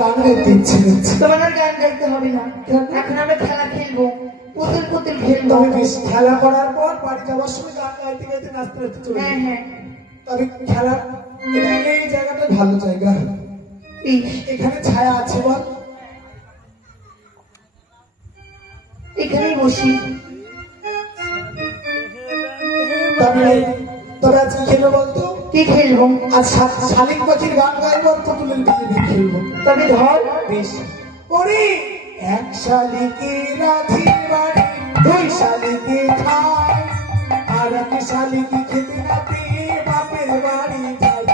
গান গাইতে ইচ্ছে হচ্ছে। তোমার আর গান গাইতে হবে না, এখন আমরা খেলা খেলবো, পুতুল পুতুল খেলবো। তবে বেশ খেলা করার পর বাড়ি যাওয়ার সময় গান গাইতে গাইতে নাচতে নাচতে চলে হ্যাঁ যাবে। হ্যাঁ, তবে খেলা এই জায়গাটা ভালো জায়গা, এখানে ছায়া আছে বল, এখানেই বসি। তবে তবে আজকে খেলো বলতো কি খেলবো? আজ শালিক পাখির গান গাইবো আর পুতুলের বিয়ে খেলবো। তবে ধর বেশ ওরে এক শালিকে রাধি বাড়ি, দুই শালিকে খায়, আর এক শালিকে খেতে না পেয়ে বাপের বাড়ি যায়।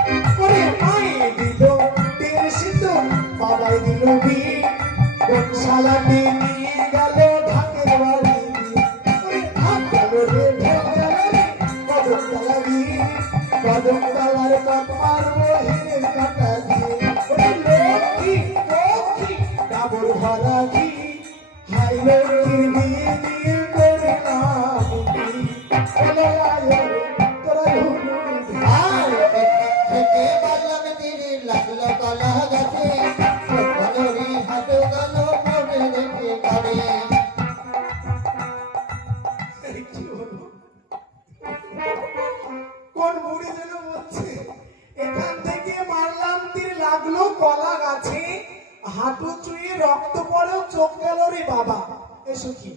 ওরে মায়ে দিল তেল সিদ্ধ, বাবাই দিল বিয়ে, কোন শালাকে নিয়ে গেল ঢাকের বাড়ি। ওরে ঢাক গেল রে ঢোল গেল রে কদম তলা দিয়ে, কদম তলার পাক মারবো হিরের কাটা দিয়ে। ওরে লক্ষ্মী লক্ষ্মী ডাবর ভরা ঘি, হাই লক্ষ্মীর বিয়ে দিয়ে করে না বুঝি। চলে আয় রে তোরা হুলু ধার, খেতে পারলাম তীরে লাগলো কলা গাছে, সকলেরই হাতে গেল পড়ে রেখে করে। কি হলো? কোন বুড়ি যেন বলছে এখান থেকে মারলাম তীর লাগলো কলা গাছে, হাঁটু চুয়ে রক্ত পড়েও চোখ গেল রে বাবা। এসো কি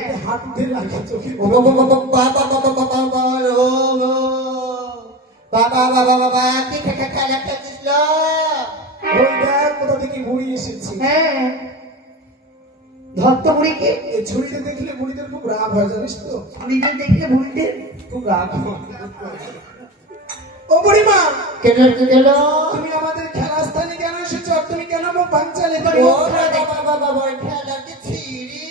এটা হাঁটুতে লাগে চোখে। ও বাবা বাবা বাবা বাবা বাবা বাবা ও বাবা বাবা বাবা কি খেলা খেলছিস লো? ওই দেখ কোথা থেকে বুড়ি এসেছে। হ্যাঁ, ধর তো বুড়িকে। এই ছুরিতে দেখলে বুড়িদের খুব রাগ হয় জানিস তো, বুড়িদের দেখলে বুড়িদের খুব রাগ হয়। ও বুড়িমা, কেন গেল? তুমি আমাদের খেলাস্থানে কেন এসেছো? আর তুমি কেন মুখ ভাঙচালে? ও বাবা বাবা বাবা খেলা কি ছিড়ি?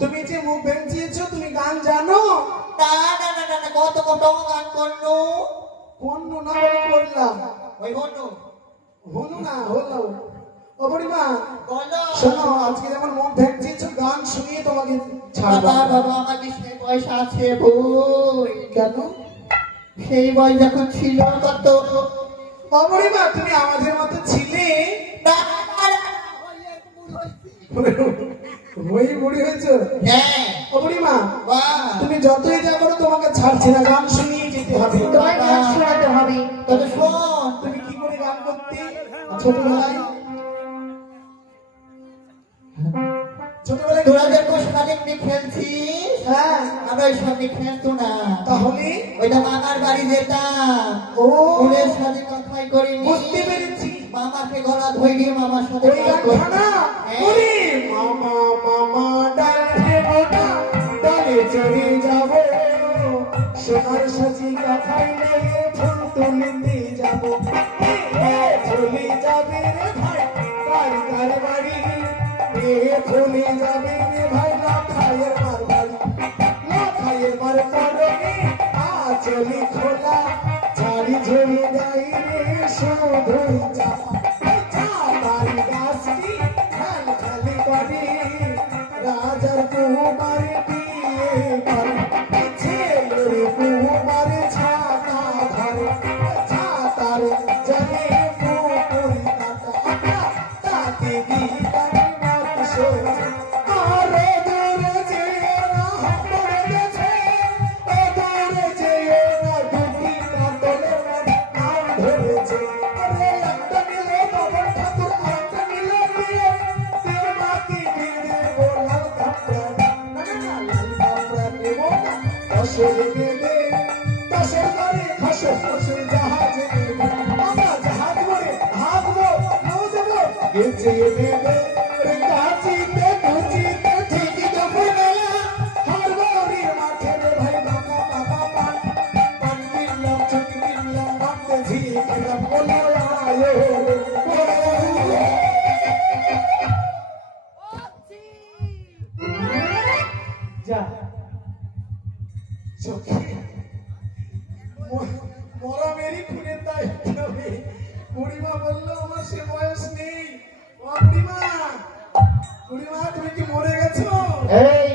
তুমি যে মুখ ভেঙচিয়েছো তুমি গান জানো? না না না না কত কত গান করলো কোন না বলে করলাম, ওই হলো হলো না হলো। ও বুড়িমা বলো শোনো, আজকে যেমন মুখ ভেঙচিয়েছো গান শুনিয়ে তোমাকে ছাড়বো। বাবা বাবা আমার সেই পয়সা আছে বই, কেন? সেই বই যখন ছিল কত ও বুড়িমা তুমি আমাদের মতো ছিলে, না, না, না, ওই এক বুড়ো হয়েছি। ওই বুড়ি হয়েছো? হ্যাঁ ও বুড়িমা বাহ তুমি যতই যা করো তোমাকে ছাড়ছি না, গান শুনিয়ে যেতে হবে। তোমায় গান শোনাতে হবে। তবে শোন তুমি কি করে গান করতে ছোটবেলায়? ছোটবেলায় তোরা যখন শালিক নিয়ে খেলছিস হ্যাঁ, আমরা ওই সব নিয়ে খেলতো না, তাহলে ওইটা মামার বাড়ি যেতাম, ও ওদের সাথে কথাই করিনি, বুঝতে পেরেছি, মামাকে গলা ধরে মামার সাথে ওই কথা গানটা না? হ্যাঁ। ওরে মামা মামা ডালে বোনা ডালে চড়ে যাব, সোনার সাজি কাঠাইলে ফুল তুলতে যাব। চলে যাবে রে ভাই কার কার বাড়ি, চলে যাবে রে ভাই লাখায়ের মার বাড়ি, লাখায়ের মার পরে আচলি খোলা, চারি ঝরি গাই রে শুধুই চাপাই গাছটি খাল খালি বাড়ি, রাজার কুমারে বিয়ে করে, ছেলের কুমারে ছাতা ধরে, ছাতার জলে পুকুর কাটা, তাতে গীতার মত সোজা, আরে দূরে যেও না হাম্বরে গেছে, ও দূরে যেও না দুটি কাতলের নাম ধরেছে। আরে একটা নিলে বাবার ঠাকুর, আরেকটা নিলে বিয়ে, বিয়ে বাকি বিয়ে লাল কাপড়া, না না না লাল কাপড়া নেবো না, দশের নেবে দশের ঘরে খসে খসে জাহাজে নেবে, আমরা জাহাজ ভরে ভাগবো নৌ দেবো গেছে নেবে রে কাচিতে কুচিতে ঠিক দুপুর বেলা, হারবাড়ির মাঠে রে ভাই বাবা বাবা পান, পান কিনলাম চুটি কিনলাম ভাবতে ঝিয়ে খেলাম বলে আয় যা চোখে মরা মেরি খুনের দায়িত্ব হবে। বুড়িমা বললো আমার সে বয়স নেই। ও বুড়িমা, বুড়িমা তুমি কি মরে গেছো? এই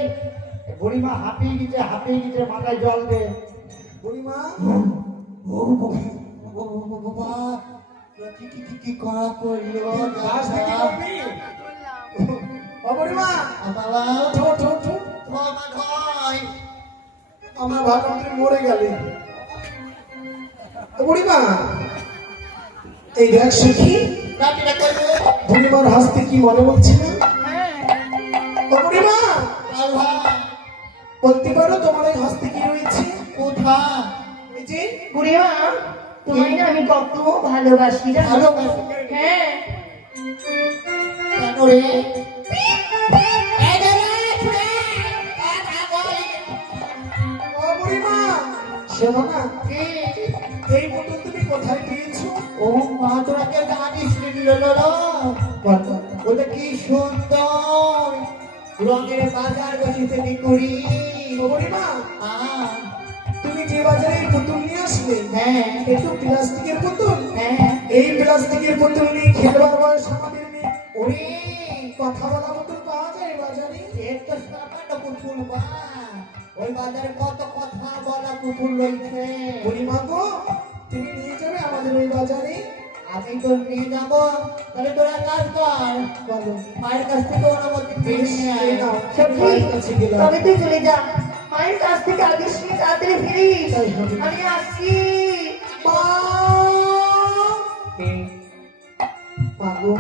বুড়িমা হাঁপিয়ে গেছে মাথায় জল দে। বুড়িমা ও বাবা কি করা করলো লাস্টে কি করবি? ও বুড়িমা, বাবা ওঠো, ওঠো, ওঠো। আমার ভাই আমার ভাবলাম তুমি মরে গেলে। ও বুড়িমা, এই দেখ সখী, রাতিটা করবে বুড়িমার হাসতে কি মনে বলছি না? ও বুড়িমা, আর ভাই বলতে পারো তোমার এই হাসতে কি রয়েছে? কোথা এই যে বুড়িমা তোমায় না আমি কত ভালোবাসি জানো? ভালোবাসি হ্যাঁ কেন রে ও বুড়িমা, শোনো না, এই বোতল তুমি কোথায় পেয়েছো? ও মা তোরাকে জানিস ওটা কি সুন্দর রঙের বাজার বসেছে বিকুড়ি ও বুড়িমা, আহ, তুমি যে বাজারে এই বোতল নিয়ে আসলে, হ্যাঁ একটু প্লাস্টিকের বোতল, হ্যাঁ এই প্লাস্টিকের বোতল নিয়ে খেলবার বয়স আমাদের নেই। ওরে কথা বলা বোতল পাওয়া যায় বাজারে? এর তো সামান্য পুতুল বা ওই বাজারে কত কথা বলা পুতুল রয়েছে বুড়িমা গো, তুমি নিয়ে যাবে আমাদের ওই বাজারে? আমি তো নিয়ে যাবো তাহলে তোরা কাজ কর বলো। মায়ের কাছ থেকে অনুমতি পেয়ে বেশ, নিয়ে এই আয়। নাও, সত্যি মায়ের কাছে গেলাম। তবে তুই চলে যা মায়ের কাছ থেকে আদেশ নিয়ে তাড়াতাড়ি ফিরিস। তাই হবে। আমি আসছি। মা! মা গো,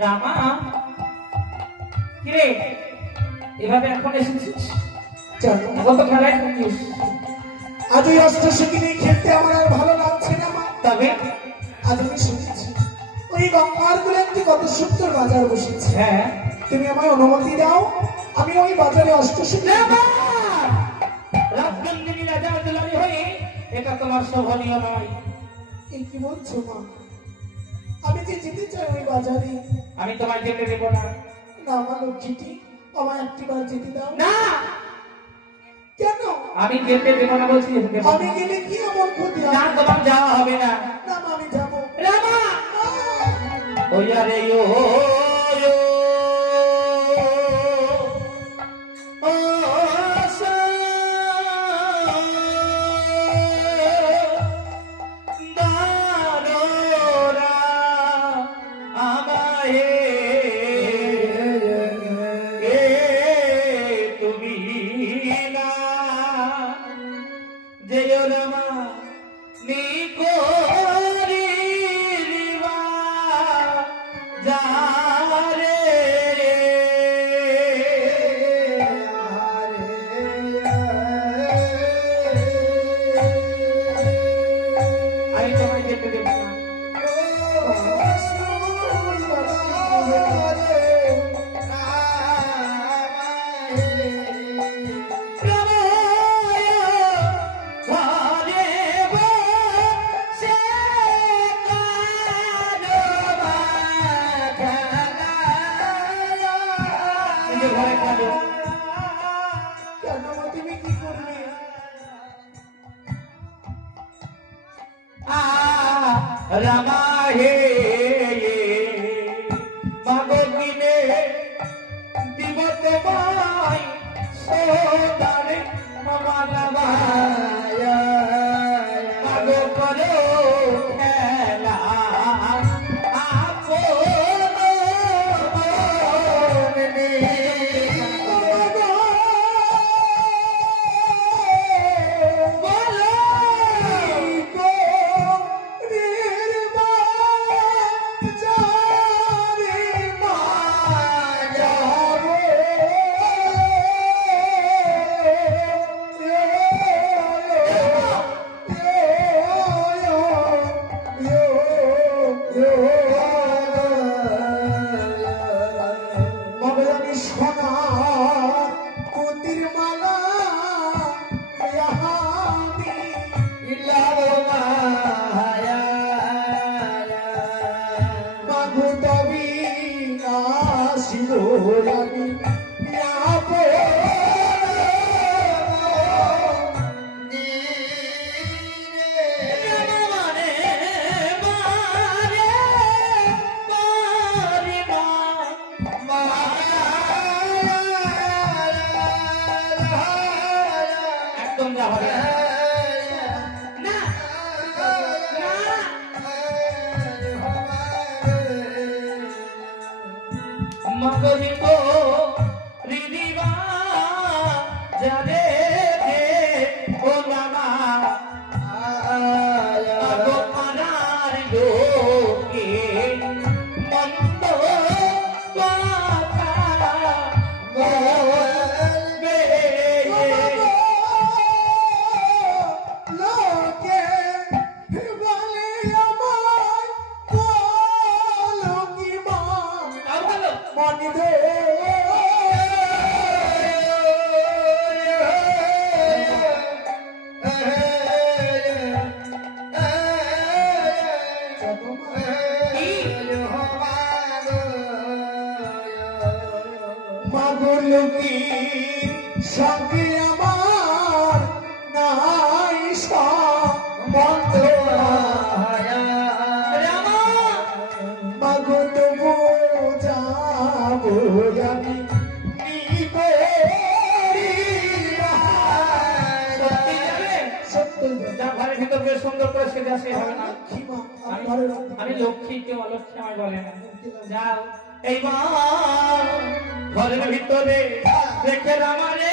রামা কিরে এভাবে এখন এসেছিস? জানো, কত খেলায় থাকিস? আজ ওই অষ্টসখী নিয়ে খেলতে আমার আর ভালো লাগছে না মা। তবে আজ আমি শুনেছি ওই গঙ্গার গুলো একটি কত সুন্দর বাজার বসেছে। হ্যাঁ তুমি আমায় অনুমতি দাও, আমি ওই বাজারে অষ্টসখী রাজগন্দিনী রাজার দুলারি হয়ে এটা তোমার শোভনীয় নয়। এই কি বলছো মা? আমি যে যেতে চাই ওই বাজারে। আমি তোমায় যেতে দেব না। না আমার লক্ষ্মীটি, আমায় একটিবার যেতে দাও। না কেন? আমি যেতে দেব না বলছি, যেতে দেব আমি না। গেলে কি এমন ক্ষতি না হবে? তোমার যাওয়া হবে না। না মা, আমি যাবো। রামা আহ! ওয়া রে ও আমি তোমায় যেতে দেব না। নিজের ঘরে কাঁদো। কেন মা, তুমি কি করবে? রামা হে ভগবিনে দিব তোমায় সোনারে মামালাবায় মাগো করো খেলা আপন মনে একদম যা হবে না। না, না, মগনিত রিদিবা যারে রে ও নানা আগো পারার লোকে মন্দ কথা বলবে লোকে বলে আমায় বলো কি মা তাও বলো মনি দে মাগুর কি সঙ্গে আমার নাই সম্বন্ধ রামা মাগো তবু যাবো আমি নিবে সত্যি যাবে সত্য যা ঘরের ভিতর বেশ সুন্দর করে সেজে আসে হবে না খিমা আমি ঘরে আমি লক্ষ্মী কেউ অলক্ষ্মী আমায় বলে না যাও এইবার ঘরের ভিতরে দেখে আমারে